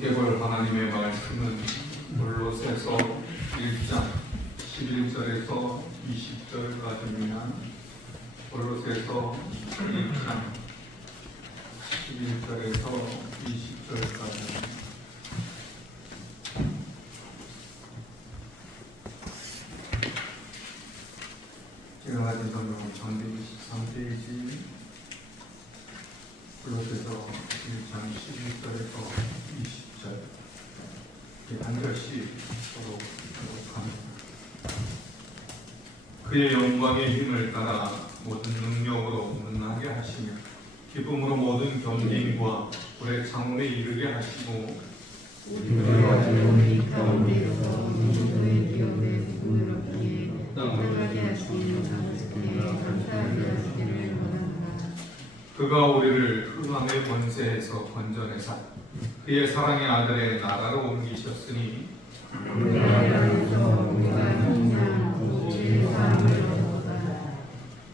함께 볼 하나님의 말씀은 골로새서 1장 11절에서 20절까지입니다. 골로새서 1장 11절에서 20절까지. 제가 가진 성경은 1223페이지, 골로새서 1장 11절에서 20절 한 절씩 보도록 합니다. 그의 영광의 힘을 따라 모든 능력으로 능하게 하시며 기쁨으로 모든 경쟁과 불의 창문에 이르게 하시고 우리가 어려운 가운데서 그리스도의 기업에 부끄럽게 나가게 하시는 아버지께 감사하게 하시기를 원합니다. 그가 우리를 흑암의 권세에서 건져내사 그의 사랑의 아들의 나라로 옮기셨으니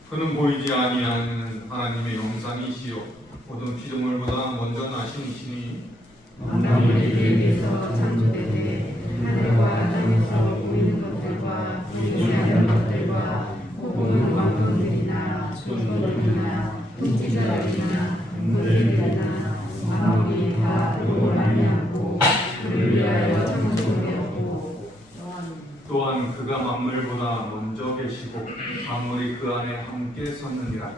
그는 보이지 아니하는 하나님의 영상이시요 모든 피조물보다 먼저 나신 이시니 만물에게서 창조되되 하늘과 땅에서 보이는 것들과 보이지 않는 것들과 혹은 왕들이나 천사들이나 통치자들이나 동물들이나 만물이 다 그로 말미암고 그를 위하여 창조되었고 또한 그가 만물보다 먼저 계시고 만물이 그 안에 함께 섰느니라.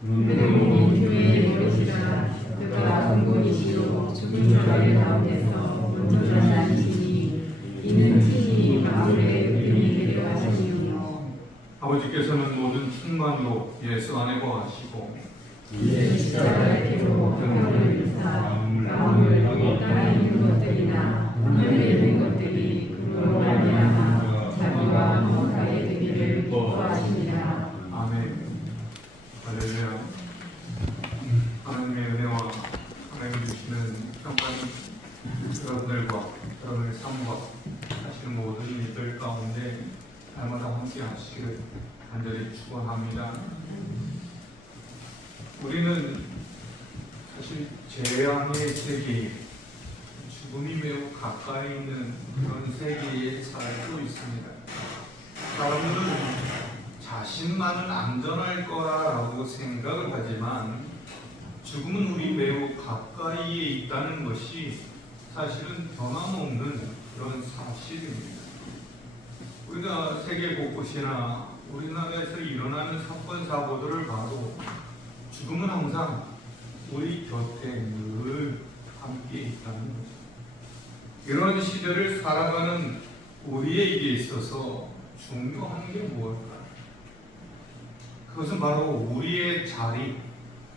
그는 교회의 머리시라. 그가 근본이시요 죽은 자의 가운데서 먼저 나시니 이는 친히 만물의 의인이 되려 하시니요 아버지께서는 모든 충만으로 예수 안에 거하시고 이에 십자가의 피로 평안을 이루사 만물 여기 땅에 있는 것들이나 하늘에 있는 것들이 그로 말미암아 자기와 무사에 되기를 기뻐하시니라. 아멘. 할렐루야. 하나님의 은혜와 하나님 주시는 평안이 여러분들과 여러분의 삶과 하시는 모든 일들 가운데 날마다 함께 하시기를 간절히 축원합니다. 우리는 사실 재앙의 세계에 죽음이 매우 가까이 있는 그런 세계에 살고 있습니다. 사람들은 자신만은 안전할 거라고 생각을 하지만 죽음은 우리 매우 가까이에 있다는 것이 사실은 변함없는 그런 사실입니다. 우리가 세계 곳곳이나 우리나라에서 일어나는 사건 사고들을 봐도 죽음은 항상 우리 곁에 늘 함께 있다는 거죠. 이런 시대를 살아가는 우리에게 있어서 중요한 게 무엇일까? 그것은 바로 우리의 자리,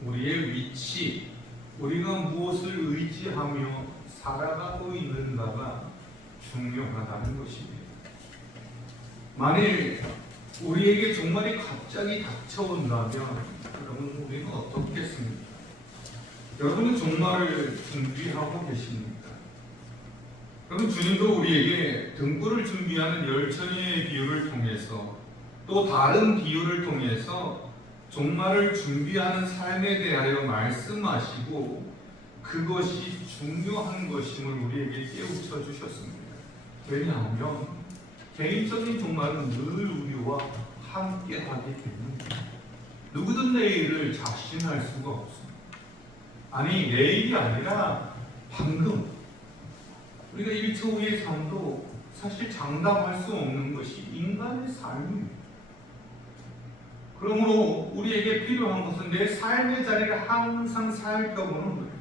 우리의 위치, 우리가 무엇을 의지하며 살아가고 있는가가 중요하다는 것입니다. 만일 우리에게 정말이 갑자기 닥쳐온다면 여러분 우리는 어떻겠습니까? 여러분은 종말을 준비하고 계십니까? 여러분 주님도 우리에게 등불을 준비하는 열천의 비유를 통해서 또 다른 비유를 통해서 종말을 준비하는 삶에 대하여 말씀하시고 그것이 중요한 것임을 우리에게 깨우쳐 주셨습니다. 왜냐하면 개인적인 종말은 늘 우리와 함께 하기 때문에 누구든 내일을 자신할 수가 없습니다. 아니 내일이 아니라 방금 우리가 1초 후의 삶도 사실 장담할 수 없는 것이 인간의 삶입니다. 그러므로 우리에게 필요한 것은 내 삶의 자리를 항상 살펴보는 거예요.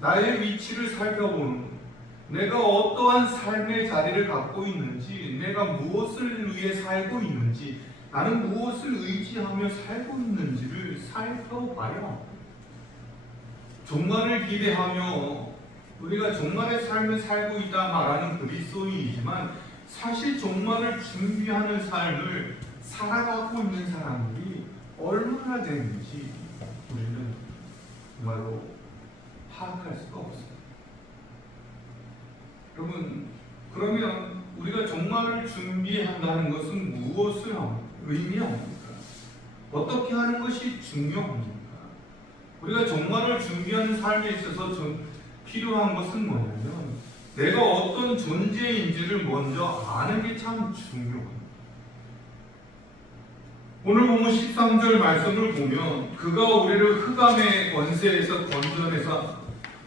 나의 위치를 살펴보는 거예요. 내가 어떠한 삶의 자리를 갖고 있는지, 내가 무엇을 위해 살고 있는지, 나는 무엇을 의지하며 살고 있는지를 살펴봐야 합니다. 종말을 기대하며 우리가 종말의 삶을 살고 있다 말하는 그리스도인이지만 사실 종말을 준비하는 삶을 살아가고 있는 사람들이 얼마나 되는지 우리는 정말로 파악할 수가 없습니다. 여러분, 그러면 우리가 종말을 준비한다는 것은 무엇을 의미합니까? 어떻게 하는 것이 중요합니까? 우리가 종말을 준비하는 삶에 있어서 필요한 것은 뭐냐면 내가 어떤 존재인지를 먼저 아는 게 참 중요합니다. 오늘 보면 13절 말씀을 보면 그가 우리를 흑암의 권세에서 건져내사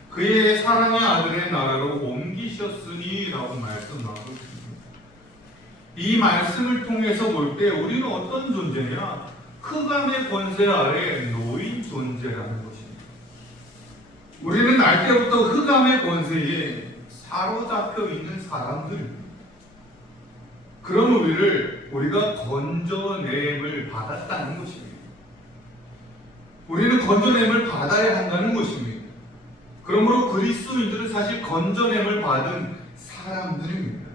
그의 사랑의 아들의 나라로 옮기셨으니 라고 말씀 나오고 있습니다. 이 말씀을 통해서 볼 때 우리는 어떤 존재냐? 흑암의 권세 아래 놓인 존재라는 것입니다. 우리는 날 때부터 흑암의 권세에 사로잡혀 있는 사람들입니다. 그런 우리가 건져냄을 받았다는 것입니다. 우리는 건져냄을 받아야 한다는 것입니다. 그러므로 그리스도인들은 사실 건져냄을 받은 사람들입니다.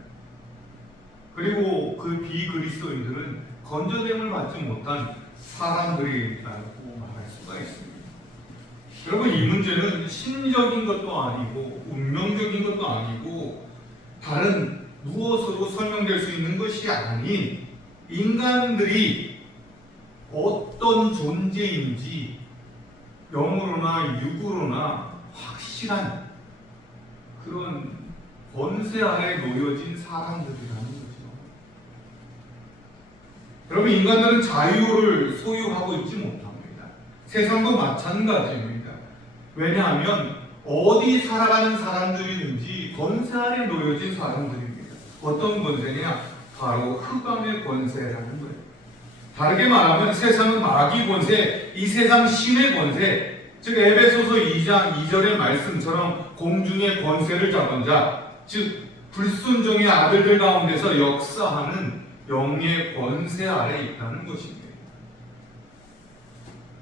그리고 그 비그리스도인들은 건져냄을 받지 못한 사람들이라고 말할 수가 있습니다. 여러분, 이 문제는 신적인 것도 아니고 운명적인 것도 아니고 다른 무엇으로 설명될 수 있는 것이 아닌 인간들이 어떤 존재인지 영으로나 육으로나 확실한 그런 권세 아래 놓여진 사람들이라는 거죠. 여러분, 인간들은 자유를 소유하고 있지 못합니다. 세상도 마찬가지입니다. 왜냐하면 어디 살아가는 사람들이든지 권세 아래 놓여진 사람들입니다. 어떤 권세냐? 바로 흑암의 권세라는 거예요. 다르게 말하면 세상은 마귀 권세, 이 세상 신의 권세, 즉 에베소서 2장 2절의 말씀처럼 공중의 권세를 잡은 자, 즉 불순종의 아들들 가운데서 역사하는 영의 권세 아래 있다는 것입니다.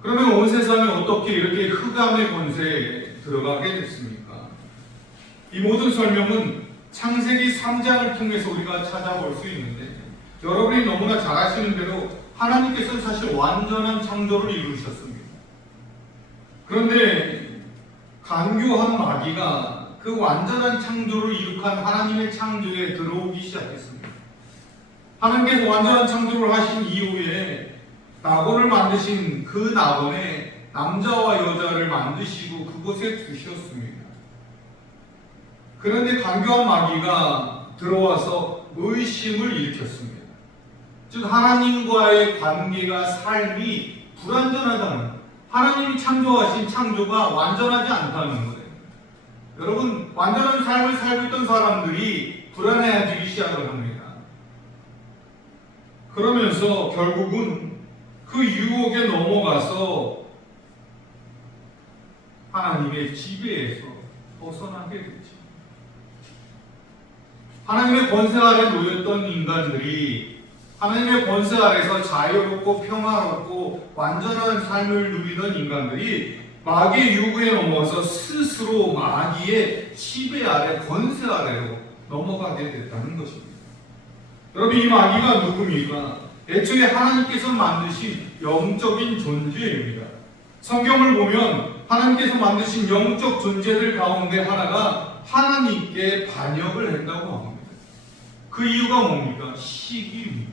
그러면 온 세상이 어떻게 이렇게 흑암의 권세에 들어가게 됐습니까? 이 모든 설명은 창세기 3장을 통해서 우리가 찾아볼 수 있는데, 여러분이 너무나 잘 아시는 대로 하나님께서는 사실 완전한 창조를 이루셨습니다. 그런데 간교한 마귀가 그 완전한 창조를 이룩한 하나님의 창조에 들어오기 시작했습니다. 하나님께서 완전한 창조를 하신 이후에 낙원을 만드신 그 낙원에 남자와 여자를 만드시고 그곳에 두셨습니다. 그런데 간교한 마귀가 들어와서 의심을 일으켰습니다. 즉 하나님과의 관계가 삶이 불완전하다는 거예요. 하나님이 창조하신 창조가 완전하지 않다는 거예요. 여러분, 완전한 삶을 살고 있던 사람들이 불안해지기 시작을 합니다. 그러면서 결국은 그 유혹에 넘어가서 하나님의 지배에서 벗어나게 되죠. 하나님의 권세 아래 놓였던 인간들이 하나님의 권세 아래서 자유롭고 평화롭고 완전한 삶을 누리던 인간들이 마귀의 유혹에 넘어가서 스스로 마귀의 지배 아래, 권세 아래로 넘어가게 됐다는 것입니다. 여러분, 이 마귀가 누굽니까? 애초에 하나님께서 만드신 영적인 존재입니다. 성경을 보면 하나님께서 만드신 영적 존재들 가운데 하나가 하나님께 반역을 했다고 합니다. 그 이유가 뭡니까? 시기입니다.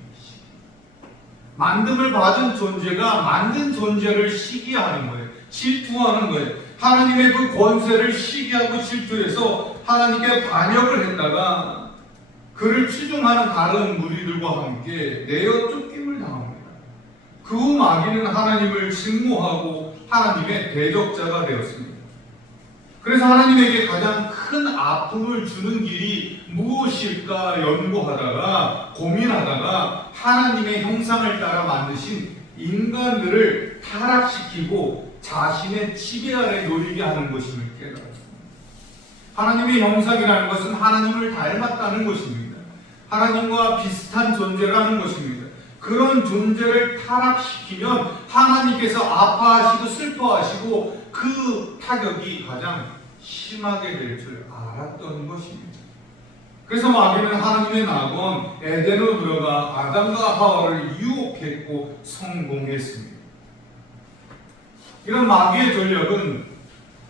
만듦을 받은 존재가 만든 존재를 시기하는 거예요. 질투하는 거예요. 하나님의 그 권세를 시기하고 질투해서 하나님께 반역을 했다가 그를 추종하는 다른 무리들과 함께 내어 쫓김을 당합니다. 그 후 마귀는 하나님을 증오하고 하나님의 대적자가 되었습니다. 그래서 하나님에게 가장 큰 아픔을 주는 길이 무엇일까 연구하다가 고민하다가 하나님의 형상을 따라 만드신 인간들을 타락시키고 자신의 지배 아래 놓이게 하는 것임을 깨달았습니다. 하나님의 형상이라는 것은 하나님을 닮았다는 것입니다. 하나님과 비슷한 존재라는 것입니다. 그런 존재를 타락시키면 하나님께서 아파하시고 슬퍼하시고 그 타격이 가장 심하게 될 줄 알았던 것입니다. 그래서 마귀는 하나님의 낙원 에덴으로 들어가 아담과 하와를 유혹했고 성공했습니다. 이런 마귀의 전략은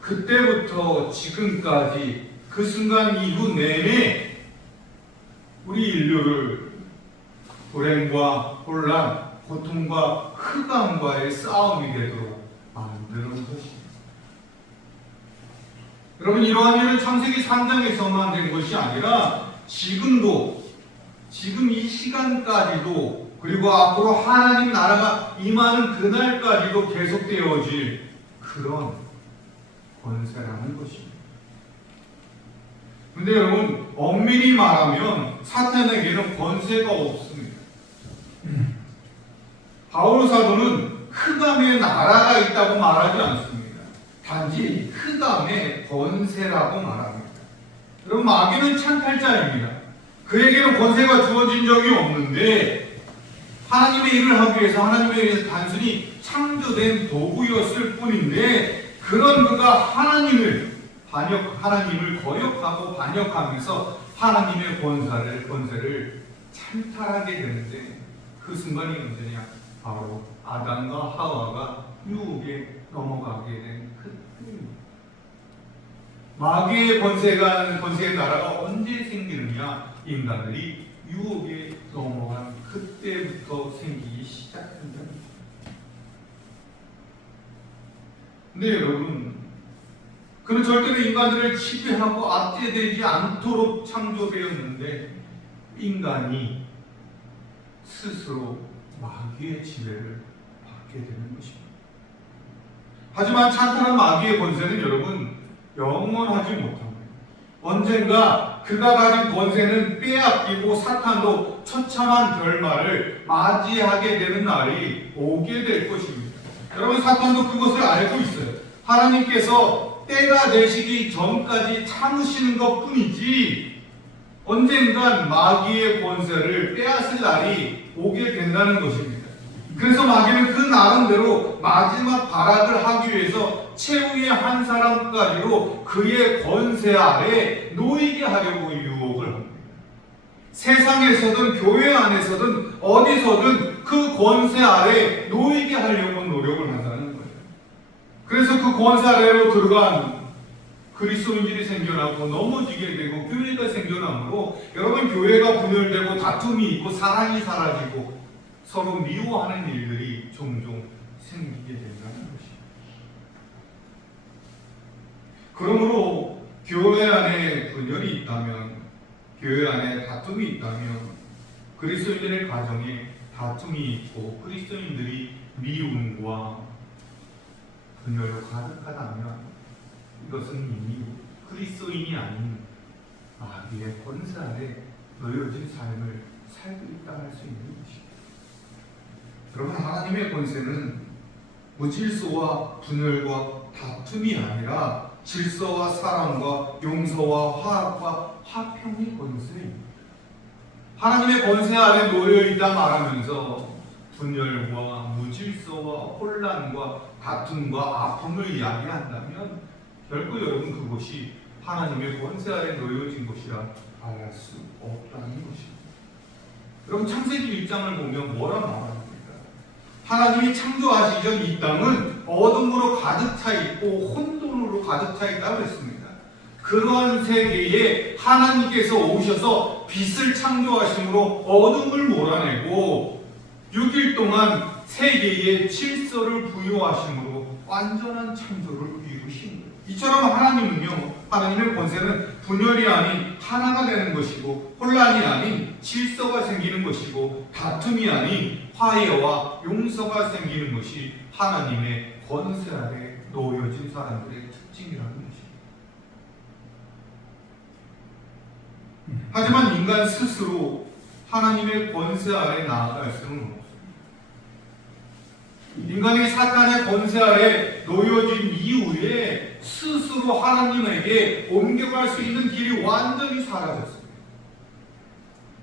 그때부터 지금까지 그 순간 이후 내내 우리 인류를 불행과 혼란, 고통과 흑암과의 싸움이 되도록 만드는 것입니다. 여러분, 이러한 일은 창세기 3장에서만 된 것이 아니라 지금도, 지금 이 시간까지도, 그리고 앞으로 하나님 나라가 임하는 그날까지도 계속되어질 그런 권세라는 것입니다. 근데 여러분, 엄밀히 말하면 사탄에게는 권세가 없습니다. 바울 사도는 흑암의 나라가 있다고 말하지 않습니다. 단지 흑암의 권세라고 말합니다. 여러분, 마귀는 찬탈자입니다. 그에게는 권세가 주어진 적이 없는데 하나님의 일을 하기 위해서 하나님에 의해서 단순히 창조된 도구였을 뿐인데, 그런 그가 하나님을 거역하고 반역하면서 하나님의 권세를 찬탈하게 되는데, 그 순간이 언제냐? 바로 아담과 하와가 유혹에 넘어가게 된 그때입니다. 마귀의 권세의 나라가 언제 생기느냐? 인간들이 유혹에 넘어간 그때부터 생기기 시작한다. 근데 여러분, 그는 절대로 인간들을 지배하고 압제되지 않도록 창조되었는데, 인간이 스스로 마귀의 지배를 받게 되는 것입니다. 하지만 찬탈한 마귀의 권세는 여러분 영원하지 못합니다. 언젠가 그가 가진 권세는 빼앗기고 사탄도 처참한 결말을 맞이하게 되는 날이 오게 될 것입니다. 여러분, 사탄도 그것을 알고 있어요. 하나님께서 때가 되시기 전까지 참으시는 것 뿐이지 언젠간 마귀의 권세를 빼앗을 날이 오게 된다는 것입니다. 그래서 마귀는 그 나름대로 마지막 발악을 하기 위해서 최후의 한 사람까지로 그의 권세 아래 놓이게 하려고 유혹을 합니다. 세상에서든 교회 안에서든 어디서든 그 권세 아래 놓이게 하려고 노력을 한다는 거예요. 그래서 그 권세 아래로 들어간 그리스도인들이 생겨나고 넘어지게 되고 교회가 생겨나므로 여러분, 교회가 분열되고 다툼이 있고 사랑이 사라지고 서로 미워하는 일들이 종종 생기게 된다는 것입니다. 그러므로 교회 안에 분열이 있다면, 교회 안에 다툼이 있다면, 그리스도인들의 가정에 다툼이 있고 그리스도인들이 미움과 분열로 가득하다면 이것은 이미 그리스도인이 아닌 마귀의 권세 아래 놓여진 삶을 살고 있다 할 수 있는 것입니다. 여러분, 하나님의 권세는 무질서와 분열과 다툼이 아니라 질서와 사랑과 용서와 화합과 화평의 권세입니다. 하나님의 권세 아래 놓여있다 말하면서 분열과 무질서와 혼란과 다툼과 아픔을 이야기한다면 결코 여러분, 그것이 하나님의 권세 아래 놓여진 것이라 말할 수 없다는 것입니다. 여러분, 창세기 1장을 보면 뭐라 말합니까? 하나님이 창조하시기 전 이 땅은 어둠으로 가득 차 있고 혼돈으로 가득 차 있다고 했습니다. 그러한 세계에 하나님께서 오셔서 빛을 창조하심으로 어둠을 몰아내고 6일 동안 세계에 질서를 부여하심으로 완전한 창조를 이루신 거예요. 이처럼 하나님은요, 하나님의 권세는 분열이 아닌 하나가 되는 것이고, 혼란이 아닌 질서가 생기는 것이고, 다툼이 아닌 화해와 용서가 생기는 것이 하나님의 권세 아래 놓여진 사람들의 특징이라는 것입니다. 하지만 인간 스스로 하나님의 권세 아래 나아갈 수는 없습니다. 인간이 사탄의 권세 아래 놓여진 이후에 스스로 하나님에게 옮겨갈 수 있는 길이 완전히 사라졌습니다.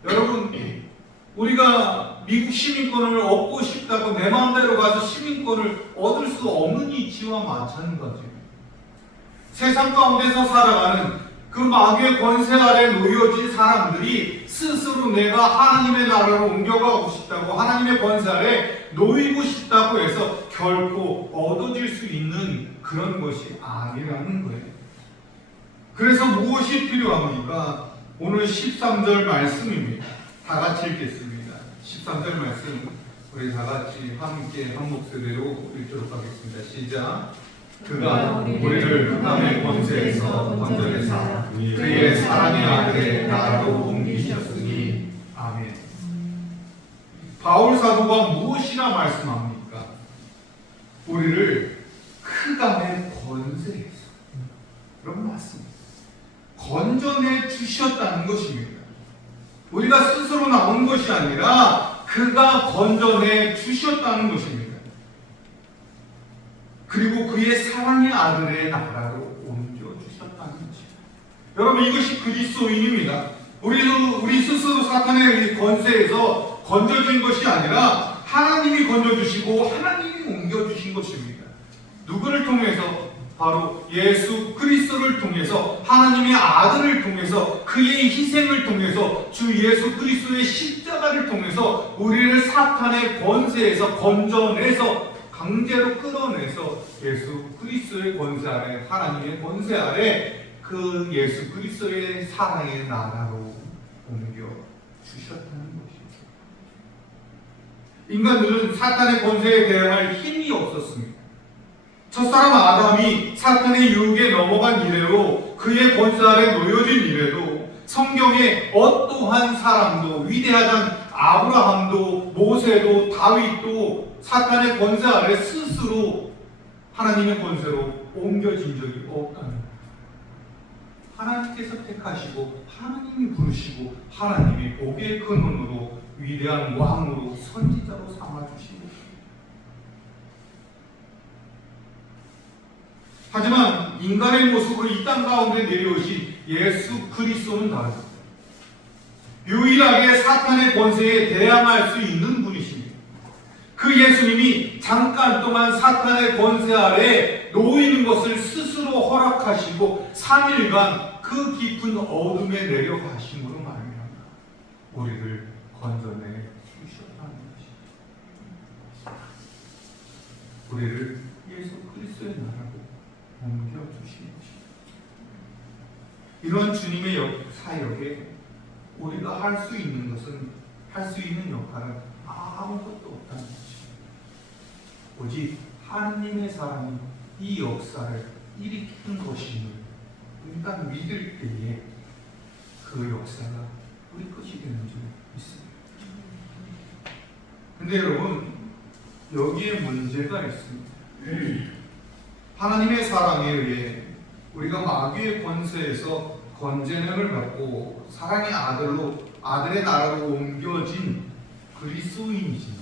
여러분, 우리가 미국 시민권을 얻고 싶다고 내 마음대로 가서 시민권을 얻을 수 없는 이치와 마찬가지입니다. 세상 가운데서 살아가는 그 마귀의 권세 아래 놓여진 사람들이 스스로 내가 하나님의 나라로 옮겨가고 싶다고, 하나님의 권세 아래 놓이고 싶다고 해서 결코 얻어질 수 있는 그런 것이 아니라는 거예요. 그래서 무엇이 필요합니까? 오늘 13절 말씀입니다. 다 같이 읽겠습니다. 13절 말씀 우리 다 같이 함께 한 목소리로 읽도록 하겠습니다. 시작. 그가 우리를 흑암의 권세에서 건져내사 그의 사랑의 아들의 나라로 옮기셨으니 아멘. 바울 사도가 무엇이라 말씀합니까? 우리를 흑암의 권세에서, 그런 말씀입니다. 건져내 주셨다는 것입니다. 우리가 스스로 나온 것이 아니라 그가 건져내 주셨다는 것입니다. 그리고 그의 사랑의 아들의 나라로 옮겨주셨다는 것입니다. 여러분, 이것이 그리스도인입니다. 우리 스스로 사탄의 권세에서 건져진 것이 아니라 하나님이 건져주시고 하나님이 옮겨주신 것입니다. 누구를 통해서? 바로 예수 그리스도를 통해서, 하나님의 아들을 통해서, 그의 희생을 통해서, 주 예수 그리스도의 십자가를 통해서 우리를 사탄의 권세에서 건져내서, 강제로 끌어내서 예수 그리스도의 권세 아래, 하나님의 권세 아래 그 예수 그리스도의 사랑의 나라로 옮겨 주셨다는 것입니다. 인간들은 사탄의 권세에 대항할 힘이 없었습니다. 첫사람 아담이 사탄의 유혹에 넘어간 이래로, 그의 권세 아래 놓여진 이래로 성경에 어떠한 사람도, 위대하던 아브라함도, 모세도, 다윗도 사탄의 권세 아래 스스로 하나님의 권세로 옮겨진 적이 없다는 거예요. 하나님께서 택하시고 하나님이 부르시고 하나님이 복의 근원으로 위대한 왕으로 선지자로 삼아주시고, 하지만 인간의 모습으로 이 땅 가운데 내려오신 예수 그리스도는 다릅니다. 유일하게 사탄의 권세에 대항할 수 있는 분이십니다. 그 예수님이 잠깐 동안 사탄의 권세 아래 놓이는 것을 스스로 허락하시고 3일간 그 깊은 어둠에 내려가심으로 말미암아 우리를 건져내 주셨다는 것입니다. 우리를 예수 그리스도의 나라로 옮겨주신 것입니다. 이런 주님의 사역에 우리가 할 수 있는 것은, 할 수 있는 역할은 아무것도 없다는 것입니다. 오직 하나님의 사람이 이 역사를 일으키는 것임을 일단 믿을 때에 그 역사가 우리 것이 되는 줄 믿습니다. 근데 여러분, 여기에 문제가 있습니다. 하나님의 사랑에 의해 우리가 마귀의 권세에서 건재냄을 받고 사랑의 아들의 나라로 옮겨진 그리스도인이지만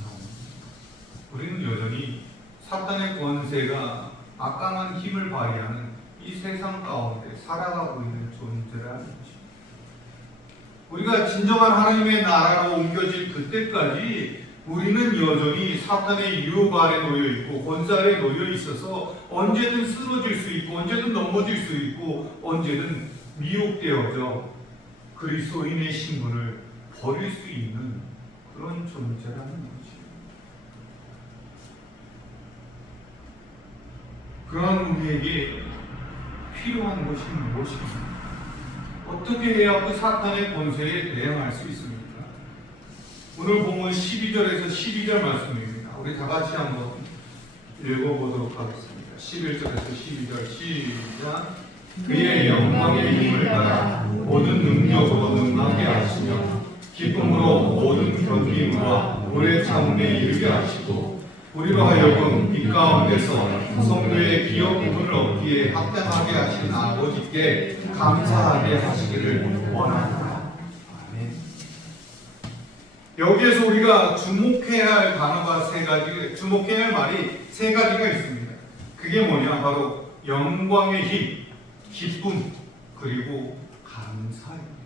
우리는 여전히 사탄의 권세가 막강한 힘을 발휘하는 이 세상 가운데 살아가고 있는 존재라는 것입니다. 우리가 진정한 하나님의 나라로 옮겨질 그때까지 우리는 여전히 사탄의 유혹 아래 놓여 있고 권세 아래 놓여 있어서 언제든 쓰러질 수 있고 언제든 넘어질 수 있고 언제든 미혹되어져 그리스도인의 신분을 버릴 수 있는 그런 존재라는 것이죠. 그런 우리에게 필요한 것이 무엇입니까? 어떻게 해야 그 사탄의 권세에 대항할 수 있습니까? 오늘 본문 12절에서 12절 말씀입니다. 우리 다 같이 한번 읽어보도록 하겠습니다. 11절에서 12절 시작. 그의 영광의 힘을 따라 모든 능력으로 능하게 하시며 기쁨으로 모든 견딤과 오래 참음에 이르게 하시고 우리로 하여금 빛 가운데서 성도의 기업 부분을 얻기에 합당하게 하신 아버지께 감사하게 하시기를 원합니다. 여기에서 우리가 주목해야 할 단어가 주목해야 할 말이 세 가지가 있습니다. 그게 뭐냐? 바로 영광의 힘, 기쁨, 그리고 감사입니다.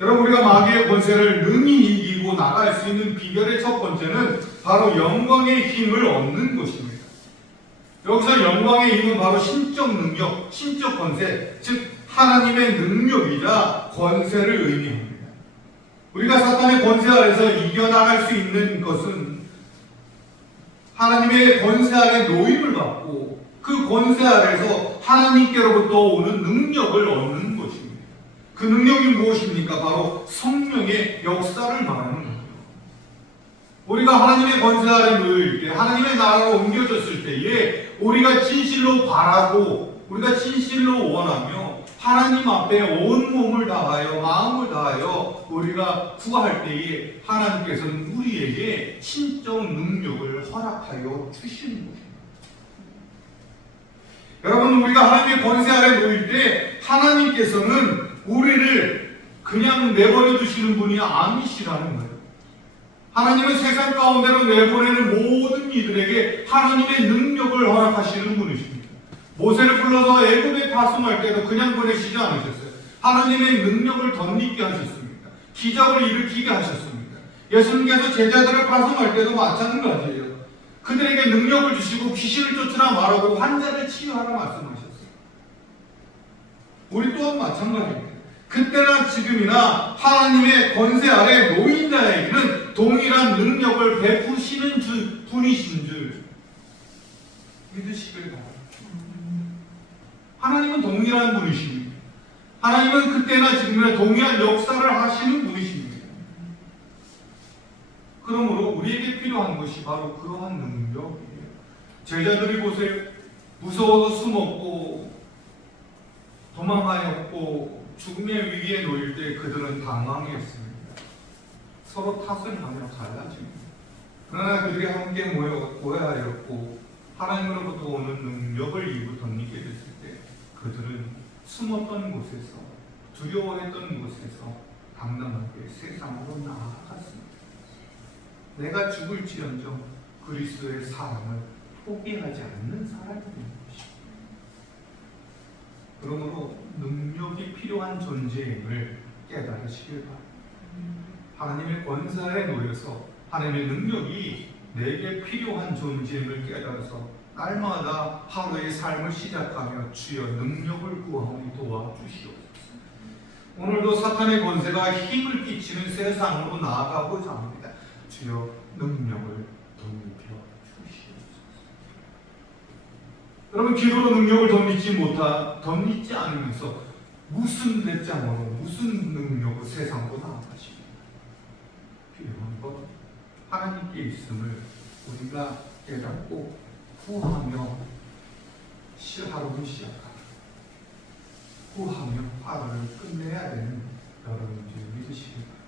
여러분, 우리가 마귀의 권세를 능히 이기고 나갈 수 있는 비결의 첫 번째는 바로 영광의 힘을 얻는 것입니다. 여기서 영광의 힘은 바로 신적 능력, 신적 권세, 즉 하나님의 능력이자 권세를 의미합니다. 우리가 사탄의 권세 아래서 이겨나갈 수 있는 것은 하나님의 권세 아래 노임을 받고 그 권세 아래서 하나님께로부터 오는 능력을 얻는 것입니다. 그 능력이 무엇입니까? 바로 성령의 역사를 말하는 거예요. 우리가 하나님의 권세 아래 놓일 때, 하나님의 나라로 옮겨졌을 때에 우리가 진실로 바라고 우리가 진실로 원하며 하나님 앞에 온 몸을 다하여 마음을 다하여 우리가 구할 때에 하나님께서는 우리에게 신적 능력을 허락하여 주시는 것입니다. 여러분, 우리가 하나님의 권세 아래 놓일 때 하나님께서는 우리를 그냥 내버려 두시는 분이 아니시라는 거예요. 하나님은 세상 가운데로 내보내는 모든 이들에게 하나님의 능력을 허락하시는 분이십니다. 모세를 불러서 애굽에 파송할 때도 그냥 보내시지 않으셨어요. 하나님의 능력을 덧입게 하셨습니다. 기적을 일으키게 하셨습니다. 예수님께서 제자들을 파송할 때도 마찬가지예요. 그들에게 능력을 주시고 귀신을 쫓으라 말하고 환자를 치유하라 말씀하셨어요. 우리 또한 마찬가지입니다. 그때나 지금이나 하나님의 권세 아래 놓인 자에게는 동일한 능력을 베푸시는 분이신 줄 믿으시길 바랍니다. 하나님은 동일한 분이십니다. 하나님은 그때나 지금이나 동일한 역사를 하시는 분이십니다. 그러므로 우리에게 필요한 것이 바로 그러한 능력이에요. 제자들이 보세요. 무서워서 숨었고 도망하였고 죽음의 위기에 놓일 때 그들은 당황했습니다. 서로 탓을 하며 갈라집니다. 그러나 그들이 함께 모여 고해하였고 하나님으로부터 오는 능력을 입고 덧입게 됐을 때 그들은 숨었던 곳에서 두려워했던 곳에서 당당하게 세상으로 나아갔습니다. 내가 죽을지언정 그리스도의 사랑을 포기하지 않는 사람이 되는 것입니다. 그러므로 능력이 필요한 존재임을 깨달으시길 바랍니다. 하나님의 권세에 놓여서 하나님의 능력이 내게 필요한 존재임을 깨달아서 날마다 하루의 삶을 시작하며 주여 능력을 구하오니 도와주시옵소서. 오늘도 사탄의 권세가 힘을 끼치는 세상으로 나아가고자 합니다. 주여 능력을 덧입혀 주시옵소서. 여러분, 기도로 능력을 덧입지 않으면서 무슨 배짱으로 무슨 능력으로 세상으로 나아가십니까? 필요한 것 하나님께 있음을 우리가 깨닫고 구하며 하루를 시작하고 구하며 하루를 끝내야 되는 여러분들 믿으시기 바랍니다.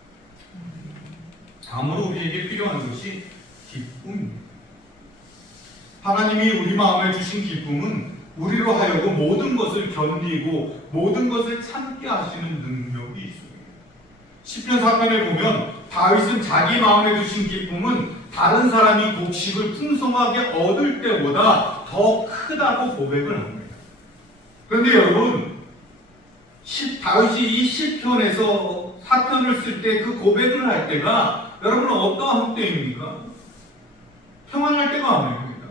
다음으로 우리에게 필요한 것이 기쁨입니다. 하나님이 우리 마음에 주신 기쁨은 우리로 하여금 모든 것을 견디고 모든 것을 참게 하시는 능력이 있습니다. 시편 4편에 보면 다윗은 자기 마음에 주신 기쁨은 다른 사람이 곡식을 풍성하게 얻을 때보다 더 크다고 고백을 합니다. 그런데 여러분, 다윗이 이 시편에서 4편을 쓸 때 그 고백을 할 때가 여러분은 어떠한 때입니까? 평안할 때가 아닙니다.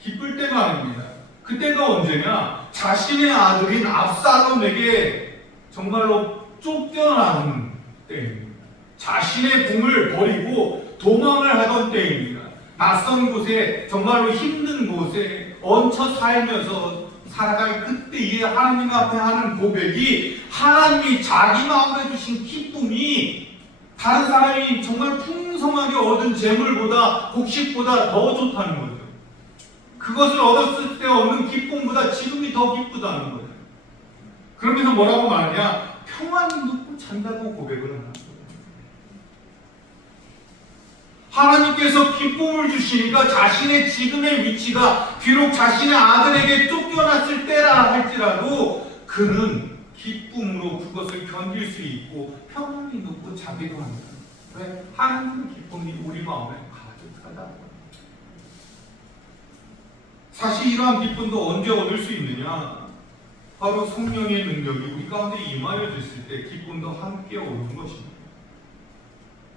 기쁠 때가 아닙니다. 그때가 언제냐? 자신의 아들인 압살롬에게 정말로 쫓겨나는 때입니다. 자신의 궁을 버리고 도망을 하던 때입니다. 낯선 곳에 정말로 힘든 곳에 얹혀 살면서 살아갈 그때에 하나님 앞에 하는 고백이 하나님이 자기 마음에 주신 기쁨이 다른 사람이 정말 풍성하게 얻은 재물보다 곡식보다 더 좋다는 거죠. 그것을 얻었을 때 얻는 기쁨보다 지금이 더 기쁘다는 거예요. 그러면서 뭐라고 말하냐? 평안이 눕고 잔다고 고백을 한다. 하나님께서 기쁨을 주시니까 자신의 지금의 위치가 비록 자신의 아들에게 쫓겨났을 때라 할지라도 그는 기쁨으로 그것을 견딜 수 있고 평안이 눕고 자기도 합니다. 왜? 하나님의 기쁨이 우리 마음에 가득하다. 사실 이러한 기쁨도 언제 얻을 수 있느냐? 바로 성령의 능력이 우리 가운데 임하여졌을 때 기쁨도 함께 오는 것입니다.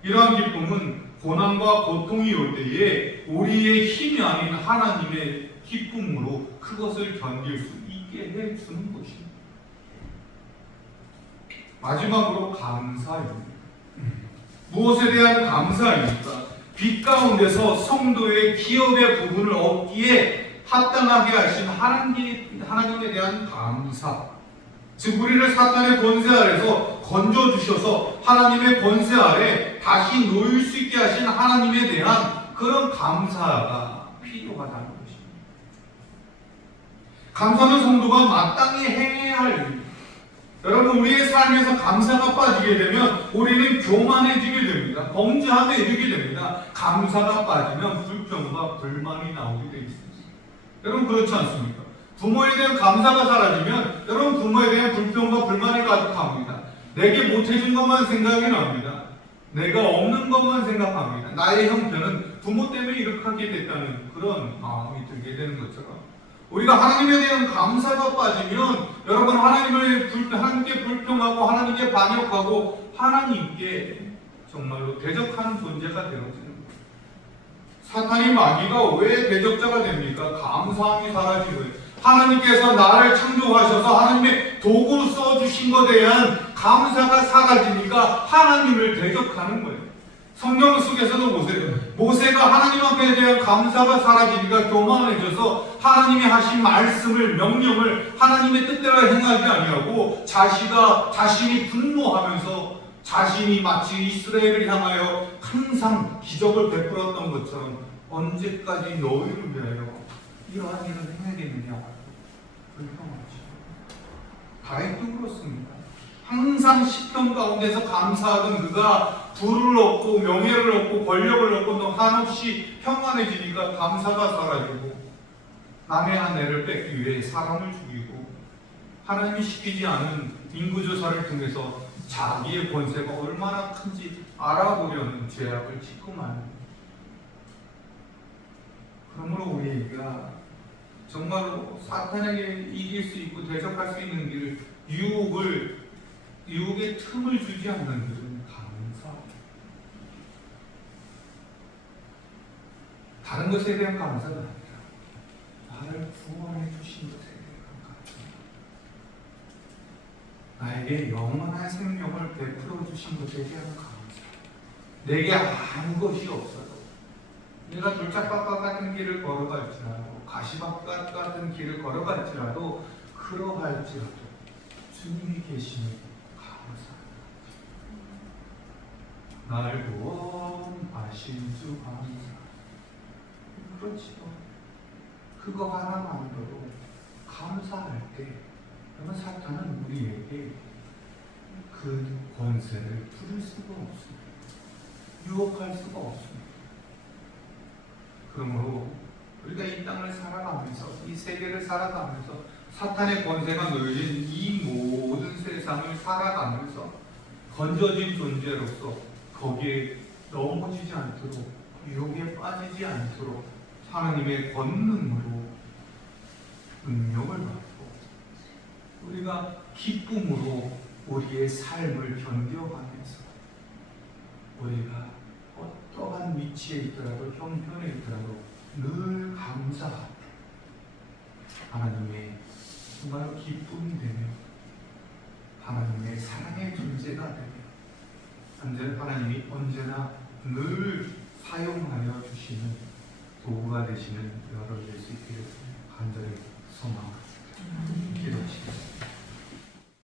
이러한 기쁨은 고난과 고통이 올 때에 우리의 힘이 아닌 하나님의 기쁨으로 그것을 견딜 수 있게 해주는 것입니다. 마지막으로 감사입니다. 무엇에 대한 감사입니까? 빛 가운데서 성도의 기업의 부분을 얻기에 합당하게 하신 하나님에 대한 감사. 즉 우리를 사탄의 권세 아래서 건져주셔서 하나님의 권세 아래 다시 놓일 수 있게 하신 하나님에 대한 그런 감사가 필요하다는 것입니다. 감사는 성도가 마땅히 행해야 할 일입니다. 여러분, 우리의 삶에서 감사가 빠지게 되면 우리는 교만해지게 됩니다. 범죄함에 이르게 됩니다. 감사가 빠지면 불평과 불만이 나오게 되어 있습니다. 여러분, 그렇지 않습니까? 부모에 대한 감사가 사라지면 여러분, 부모에 대한 불평과 불만이 가득합니다. 내게 못해준 것만 생각이 납니다. 내가 없는 것만 생각합니다. 나의 형편은 부모 때문에 이렇게 하게 됐다는 그런 마음이 들게 되는 것처럼, 우리가 하나님에 대한 감사가 빠지면 여러분, 하나님께 불평하고 하나님께 반역하고 하나님께 정말로 대적하는 존재가 되어지는 거예요. 사탄이, 마귀가 왜 대적자가 됩니까? 감사함이 사라진 거예요. 하나님께서 나를 창조하셔서 하나님의 도구로 써주신 것에 대한 감사가 사라지니까 하나님을 대적하는 거예요. 성경 속에서도 보세요. 모세가 하나님 앞에 대한 감사가 사라지니까 교만해져서 하나님이 하신 말씀을, 명령을 하나님의 뜻대로 행하지 아니하고 자신이 분노하면서 자신이 마치 이스라엘을 향하여 항상 기적을 베풀었던 것처럼 언제까지 너희를 위하여 이러한 일을 해야겠느냐. 불평하죠. 다윗도 그렇습니다. 항상 시편 가운데서 감사하던 그가 부를 얻고 명예를 얻고 권력을 얻고 또 한없이 평안해지니까 감사가 사라지고, 남의 아내를 뺏기 위해 사람을 죽이고, 하나님이 시키지 않은 인구조사를 통해서 자기의 권세가 얼마나 큰지 알아보려는 죄악을 짓고 마는. 그러므로 우리가 정말로 사탄에게 이길 수 있고 대적할 수 있는 길, 유혹의 틈을 주지 않는 길은 감사. 다른 것에 대한 감사가 아니라 나를 구원해 주신 것에 대한 감사. 나에게 영원한 생명을 베풀어 주신 것에 대한 감사. 내게 아무것이 없어도, 내가 돌짝밭 같은 길을 걸어갈지라도, 가시밭 같은 길을 걸어갈지라도, 그러할지라도 주님이 계시니 감사합니다. 나를 구원하신 주 감사. 그렇지요. 그거 하나만으로도 감사할 때, 그러면 사탄은 우리에게 그 권세를 부릴 수가 없습니다. 유혹할 수가 없습니다. 그러므로 우리가 이 땅을 살아가면서, 이 세계를 살아가면서, 사탄의 권세가 놓여진 이 모든 세상을 살아가면서 건져진 존재로서 거기에 넘어지지 않도록, 유혹에 빠지지 않도록 하나님의 권능으로 능력을 받고, 우리가 기쁨으로 우리의 삶을 견뎌가면서, 우리가 어떠한 위치에 있더라도, 형편에 있더라도 늘 감사하고 하나님의 정말 기쁨이 되며 하나님의 사랑의 존재가 되며 하나님이 언제나 늘 사용하여 주시는 도구가 되시는 여러분 될 수 있기를 간절히 소망합니다. 기도하시겠습니다.